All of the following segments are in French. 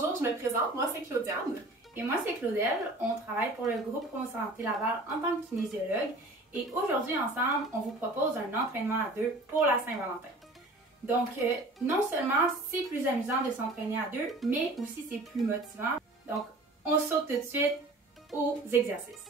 bonjour, je me présente, moi c'est Claudiane. Et moi c'est Claudel, on travaille pour le groupe Pro-Santé Laval en tant que kinésiologue et aujourd'hui ensemble, on vous propose un entraînement à deux pour la Saint-Valentin. Donc non seulement c'est plus amusant de s'entraîner à deux, mais aussi c'est plus motivant. Donc on saute tout de suite aux exercices.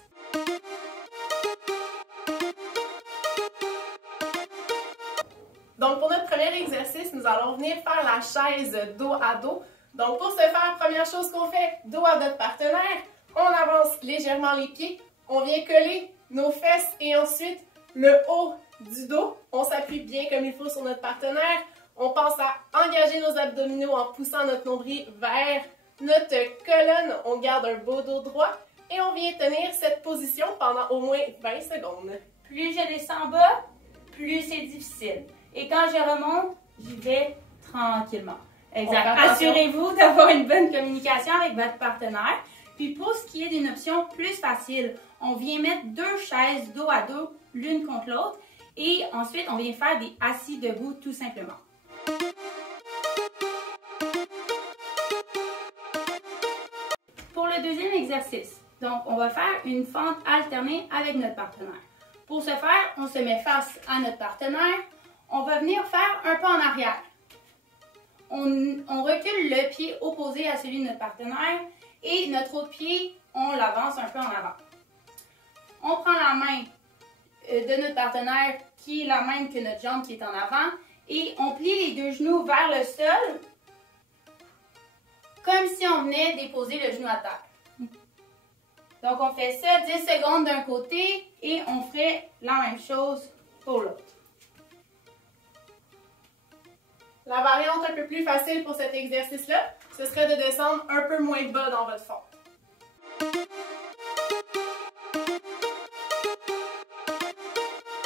Donc pour notre premier exercice, nous allons venir faire la chaise dos à dos. Donc pour ce faire, première chose qu'on fait, dos à notre partenaire, on avance légèrement les pieds, on vient coller nos fesses et ensuite le haut du dos. On s'appuie bien comme il faut sur notre partenaire. On pense à engager nos abdominaux en poussant notre nombril vers notre colonne. On garde un beau dos droit et on vient tenir cette position pendant au moins 20 secondes. Plus je descends bas, plus c'est difficile. Et quand je remonte, j'y vais tranquillement. Exact. Assurez-vous d'avoir une bonne communication avec votre partenaire. Puis pour ce qui est d'une option plus facile, on vient mettre deux chaises dos à dos, l'une contre l'autre. Et ensuite, on vient faire des assis debout tout simplement. Pour le deuxième exercice, donc on va faire une fente alternée avec notre partenaire. Pour ce faire, on se met face à notre partenaire. On va venir faire un pas en arrière. On recule le pied opposé à celui de notre partenaire et notre autre pied, on l'avance un peu en avant. On prend la main de notre partenaire qui est la même que notre jambe qui est en avant et on plie les deux genoux vers le sol comme si on venait déposer le genou à terre. Donc on fait ça 10 secondes d'un côté et on ferait la même chose pour l'autre. La variante un peu plus facile pour cet exercice-là, ce serait de descendre un peu moins bas dans votre fente.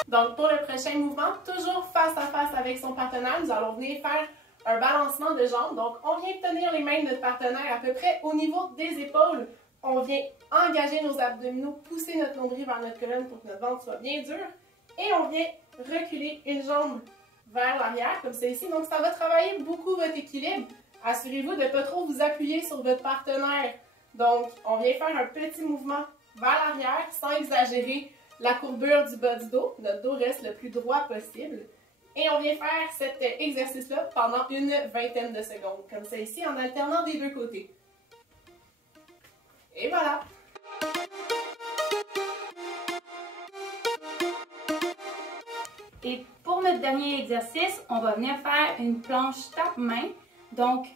Donc pour le prochain mouvement, toujours face à face avec son partenaire, nous allons venir faire un balancement de jambes. Donc on vient tenir les mains de notre partenaire à peu près au niveau des épaules. On vient engager nos abdominaux, pousser notre nombril vers notre colonne pour que notre ventre soit bien dur. Et on vient reculer une jambe vers l'arrière, comme celle-ci. Donc, ça va travailler beaucoup votre équilibre. Assurez-vous de ne pas trop vous appuyer sur votre partenaire. Donc, on vient faire un petit mouvement vers l'arrière sans exagérer la courbure du bas du dos. Notre dos reste le plus droit possible. Et on vient faire cet exercice-là pendant une vingtaine de secondes, comme celle-ci, en alternant des deux côtés. Et voilà! Et pour notre dernier exercice, on va venir faire une planche tape-main. Donc,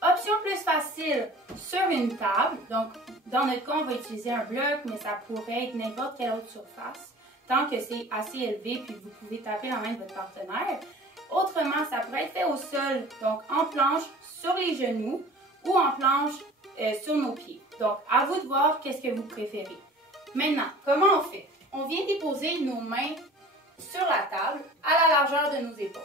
option plus facile sur une table. Donc, dans notre cas, on va utiliser un bloc, mais ça pourrait être n'importe quelle autre surface, tant que c'est assez élevé, puis vous pouvez taper la main de votre partenaire. Autrement, ça pourrait être fait au sol, donc en planche sur les genoux ou en planche sur nos pieds. Donc, à vous de voir qu'est-ce que vous préférez. Maintenant, comment on fait? On vient déposer nos mains sur la table à la largeur de nos épaules.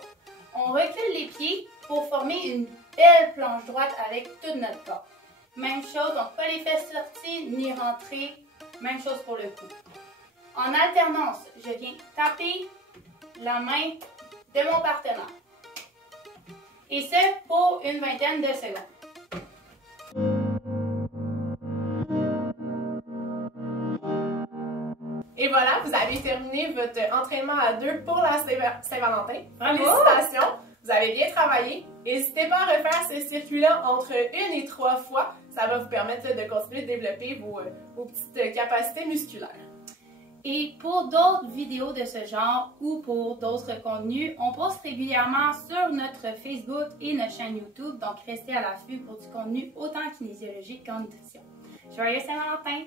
On recule les pieds pour former une belle planche droite avec tout notre corps. Même chose, donc pas les fesses sorties ni rentrées. Même chose pour le cou. En alternance, je viens taper la main de mon partenaire. Et ce, pour une vingtaine de secondes. Et voilà, vous avez terminé votre entraînement à deux pour la Saint-Valentin. Bravo! Félicitations! Vous avez bien travaillé. N'hésitez pas à refaire ce circuit-là entre 1 et 3 fois. Ça va vous permettre de continuer de développer vos petites capacités musculaires. Et pour d'autres vidéos de ce genre ou pour d'autres contenus, on poste régulièrement sur notre Facebook et notre chaîne YouTube. Donc, restez à l'affût pour du contenu autant kinésiologique qu'en nutrition. Joyeux Saint-Valentin!